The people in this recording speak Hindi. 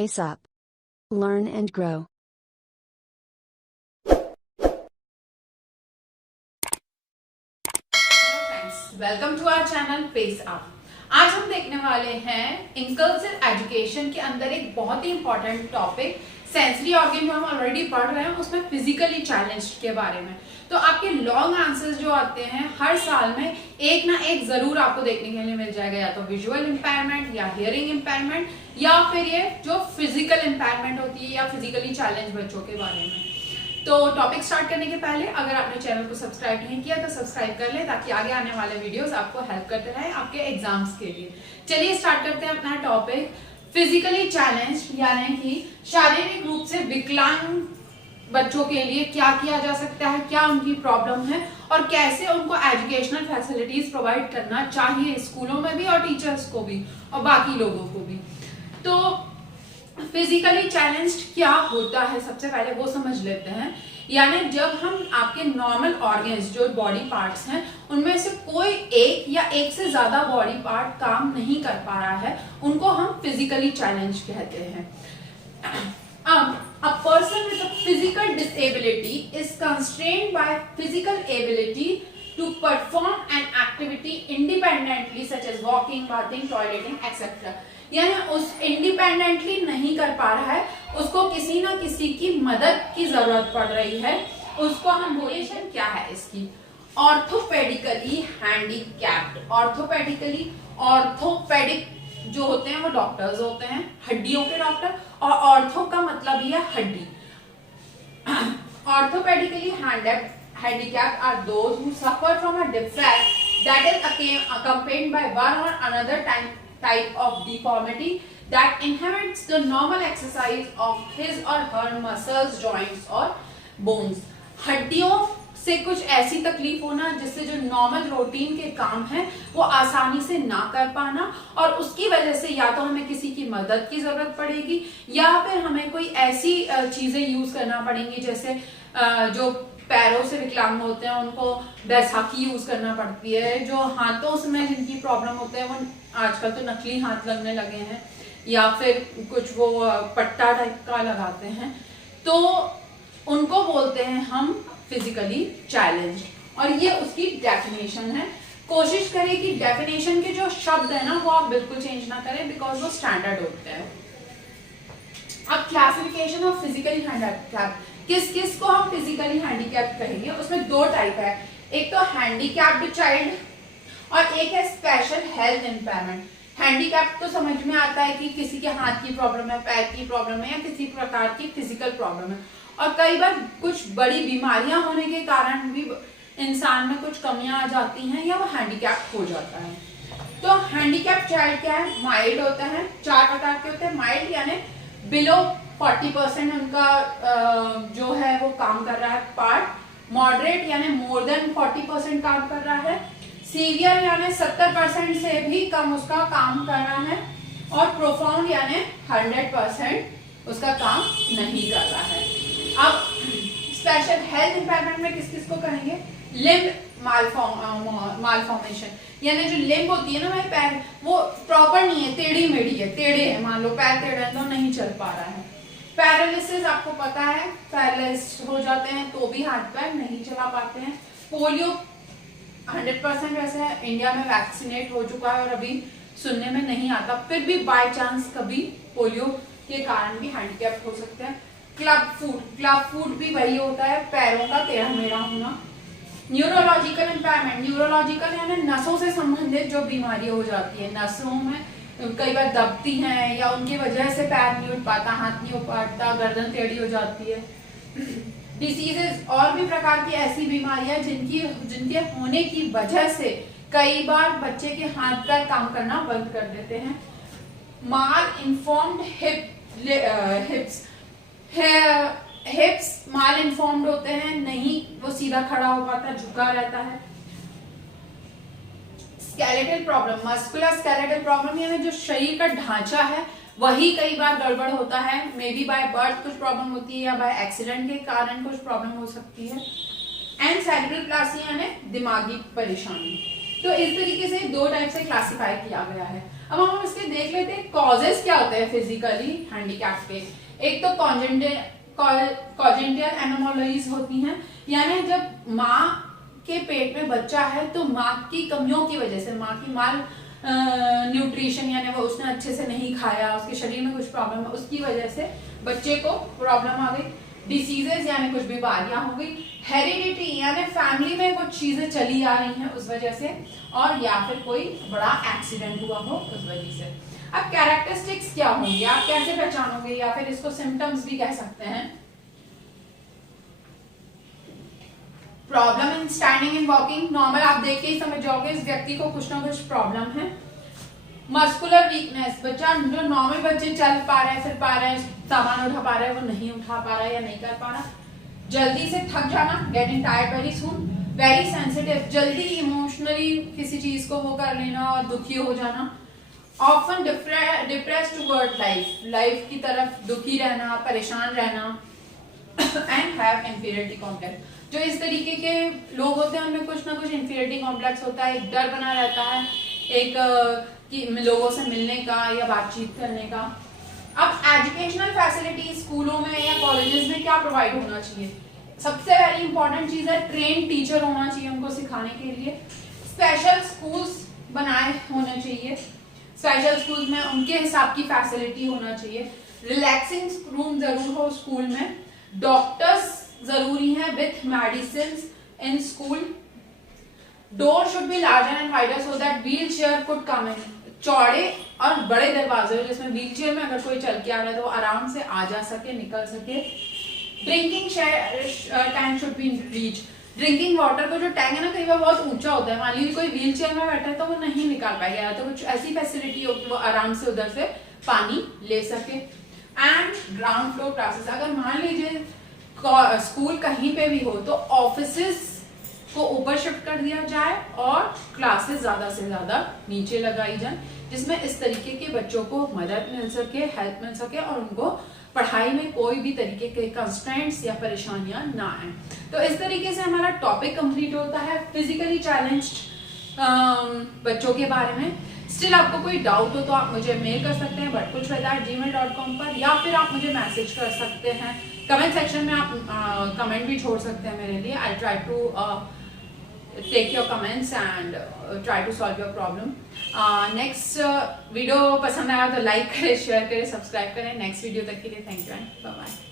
pace up. Learn and grow. Hello friends, welcome to our channel Pace Up. आज हम देखने वाले हैं इंक्लूसिव एजुकेशन के अंदर एक बहुत ही इंपॉर्टेंट टॉपिक सेंसरी ऑर्गन जो हम ऑलरेडी पढ़ रहे हैं उसमें फिजिकली चैलेंज के बारे में। तो आपके लॉन्ग आंसर्स जो आते हैं हर साल में एक ना एक जरूर आपको देखने के लिए मिल जाएगा, या तो विजुअल इम्पेयरमेंट या हियरिंग इम्पेयरमेंट या फिर ये जो फिजिकल इम्पेयरमेंट होती है या फिजिकली चैलेंज बच्चों के बारे में। तो टॉपिक स्टार्ट करने के पहले अगर आपने चैनल को सब्सक्राइब नहीं किया तो सब्सक्राइब कर लें ताकि आगे आने वाले वीडियोस आपको हेल्प करते रहें आपके एग्जाम्स के लिए। चलिए स्टार्ट करते हैं अपना टॉपिक फिजिकली चैलेंज, यानी कि शारीरिक रूप से विकलांग बच्चों के लिए क्या किया जा सकता है, क्या उनकी प्रॉब्लम है और कैसे उनको एजुकेशनल फैसिलिटीज प्रोवाइड करना चाहिए स्कूलों में भी और टीचर्स को भी और बाकी लोगों को भी। तो फिजिकली चैलेंज्ड क्या होता है सबसे पहले वो समझ लेते हैं। यानी जब हम आपके नॉर्मल ऑर्गन्स जो बॉडी पार्ट्स हैं उनमें से कोई एक या एक से ज्यादा बॉडी पार्ट काम नहीं कर पा रहा है, उनको हम फिजिकली चैलेंज कहते हैं। अब a person with a physical disability is constrained by physical ability to perform an activity independently such as walking, bathing, toileting, etc. यानी उस इंडिपेंडेंटली नहीं कर पा रहा है, उसको किसी ना किसी की मदद की जरूरत पड़ रही है। उसको हम बोलेशन क्या है इसकी, ऑर्थोपेडिकली हैंडीकैप्ड। ऑर्थोपेडिक जो होते हैं वो डॉक्टर्स होते हैं, हड्डियों के डॉक्टर, और ऑर्थो का मतलब ही है हड्डी। Orthopaedically handicapped are those who suffer from a defect that is accompanied by one or another type of deformity that inhibits the normal exercise of his or her muscles, joints or bones। हड्डियों से कुछ ऐसी तकलीफ होना जिससे जो नॉर्मल रूटीन के काम है वो आसानी से ना कर पाना, और उसकी वजह से या तो हमें किसी की मदद की जरूरत पड़ेगी या फिर हमें कोई ऐसी चीजें यूज करना पड़ेंगी जैसे जो पैरों से विकलांग होते हैं उनको बैसाखी यूज करना पड़ती है। जो हाथों में जिनकी प्रॉब्लम होते हैं वो आजकल तो नकली हाथ लगने लगे हैं या फिर कुछ वो पट्टा टाइप का लगाते हैं, तो उनको बोलते हैं हम फिजिकली चैलेंज। और ये उसकी डेफिनेशन है। कोशिश करें कि डेफिनेशन के जो शब्द है ना वो आप बिल्कुल चेंज ना करें बिकॉज वो स्टैंडर्ड होते हैं। अब क्लासिफिकेशन ऑफ फिजिकली हैंडीकैप, किस किस को हम फिजिकली हैंडीकैप कहेंगे, उसमें दो टाइप है। एक तो हैंडीकैप्ड चाइल्ड और एक है स्पेशल हेल्थ इम्पेयरमेंट। हैंडीकैप तो समझ में आता है कि किसी के हाथ की प्रॉब्लम है, पैर की प्रॉब्लम है या किसी प्रकार की फिजिकल प्रॉब्लम है, और कई बार कुछ बड़ी बीमारियां होने के कारण भी इंसान में कुछ कमियां आ जाती हैं या वो हैंडीकैप हो जाता है। तो हैंडीकैप चाइल्ड क्या है, माइल्ड होता है, चार प्रकार के होते हैं। माइल्ड यानी बिलो 40% उनका जो है वो काम कर रहा है पार्ट। मॉडरेट यानी मोर देन 40% काम कर रहा है। सीवियर यानी 70% से भी कम उसका काम कर रहा है। और प्रोफाउंड यानी 100% उसका काम नहीं कर रहा है। अब स्पेशल हेल्थ इम्पेयरमेंट में किस किस को कहेंगे, लिम्ब मालफॉर्मेशन, यानी जो लिम्ब होती है ना भाई पैर, वो प्रॉपर नहीं है, टेढ़ी मेढ़ी है, टेढ़े है, मान लो पैर टेढ़े है तो नहीं चल पा रहा है। पैरालिसिस आपको पता है, पैरालिसिस हो जाते हैं तो भी हाथ पैर नहीं चला पाते हैं। पोलियो 100% वैसे है, इंडिया में वैक्सीनेट हो चुका है और अभी सुनने में नहीं आता, फिर भी बाय चांस कभी पोलियो के कारण भी हैंडीकैप हो सकते हैं। क्लब फूड भी वही होता है, पैरों का टेढ़ा मेढ़ा होना। न्यूरोलॉजिकल इम्पेयरमेंट, न्यूरोलॉजिकल यानी नसों से संबंधित जो बीमारी हो जाती है, नसों में कई बार दबती हैं या उनकी वजह से पैर नहीं उठ पाता, हाथ नहीं उठ पाता, गर्दन टेढ़ी हो जाती है। डिसीजेस और भी प्रकार की ऐसी बीमारियां जिनके होने की वजह से कई बार बच्चे के हाथ पैर काम करना बंद कर देते हैं। माल इन्फॉर्म्ड हिप्स माल इन्फॉर्म्ड होते हैं, नहीं वो सीधा खड़ा हो पाता, झुका रहता है। Skeletal problem, muscular skeletal problem यानी जो शरीर का ढांचा है वही कई बार गड़बड़ होता है। मे बी बाय बर्थ कुछ प्रॉब्लम होती है या बाय एक्सीडेंट के कारण कुछ प्रॉब्लम हो सकती है। एंड सेरेब्रल प्लासी यानी दिमागी परेशानी। तो इस तरीके से दो टाइप से क्लासिफाई किया गया है। अब हम इसके देख लेते हैं कॉजेस क्या होते हैं फिजिकली हैंडीकैप के। एक तो कॉजेंटियल एनोमलीज होती हैं, यानी जब माँ के पेट में बच्चा है तो माँ की कमियों की वजह से, माँ की माल न्यूट्रिशन यानी वो उसने अच्छे से नहीं खाया, उसके शरीर में कुछ प्रॉब्लम है, उसकी वजह से बच्चे को प्रॉब्लम आ गई। डिसीजेस यानी कुछ बीमारियां हो गई। हेरिडिटी यानी फैमिली में कुछ चीजें चली आ रही हैं उस वजह से, और या फिर कोई बड़ा एक्सीडेंट हुआ हो उस वजह से। अब कैरेक्टरिस्टिक्स क्या होंगी, आप कैसे पहचानोगे, या फिर इसको सिम्टम्स भी कह सकते हैं। Problem in standing and walking, normal आप देख के ही समझ जाओगे इस व्यक्ति को कुछ ना कुछ प्रॉब्लम है। मस्कुलर वीकनेस, बच्चा जो नॉर्मल बच्चे चल पा रहे हैं, फिर पा रहे हैं, सामान उठा पा रहे हैं, वो नहीं उठा पा रहा है या नहीं कर पा रहा। जल्दी से थक जाना, getting tired very soon. Very sensitive, जल्दी इमोशनली किसी चीज को वो कर लेना और दुखी हो जाना। Often depressed toward life, life की तरफ दुखी रहना, परेशान रहना। एंड हैव इंफीरियरिटी कॉम्प्लेक्स, जो इस तरीके के लोग होते हैं उनमें कुछ ना कुछ इंफीरियरिटी कॉम्प्लेक्स होता है, एक डर बना रहता है, एक कि लोगों से मिलने का या बातचीत करने का। अब एजुकेशनल फैसिलिटी स्कूलों में या कॉलेजेस में क्या प्रोवाइड होना चाहिए, सबसे वेरी इंपॉर्टेंट चीज है ट्रेन टीचर होना चाहिए उनको सिखाने के लिए। स्पेशल स्कूल्स बनाए होने चाहिए, स्पेशल स्कूल्स में उनके हिसाब की फैसिलिटी होना चाहिए। रिलैक्सिंग रूम जरूर हो स्कूल में। डॉक्टर्स जरूरी है with medicine in school. Door should be larger and wider so that wheelchair could come in, चौड़े और बड़े दरवाजे हो जिसमें व्हील चेयर में अगर कोई चल के आ रहा है तो वो आराम से आ जा सके, निकल सके। Drinking tank should be reach, drinking water का जो टैंक है ना कई बार बहुत ऊंचा होता है, मान लीजिए कोई व्हील चेयर में बैठा है तो वो नहीं निकाल पाएगा, तो कुछ ऐसी फैसिलिटी हो कि वो आराम से उधर से पानी ले सके। एंड ग्राउंड फ्लोर क्लासेस, अगर मान लीजिए स्कूल कहीं पे भी हो तो ऑफिसेस को ऊपर शिफ्ट कर दिया जाए और क्लासेस ज्यादा से ज्यादा नीचे लगाई जाए, जिसमें इस तरीके के बच्चों को मदद मिल सके, हेल्प मिल सके और उनको पढ़ाई में कोई भी तरीके के कंस्ट्रेंट्स या परेशानियां ना आए। तो इस तरीके से हमारा टॉपिक कंप्लीट होता है फिजिकली चैलेंज्ड बच्चों के बारे में। स्टिल आपको कोई डाउट हो तो आप मुझे मेल कर सकते हैं butkuchveda@gmail.com पर, या फिर आप मुझे मैसेज कर सकते हैं कमेंट सेक्शन में, आप कमेंट भी छोड़ सकते हैं मेरे लिए। I try to take your comments and try to solve your problem. Next video पसंद आया तो लाइक करें, शेयर करें, सब्सक्राइब करें। नेक्स्ट वीडियो तक के लिए thank you and bye bye.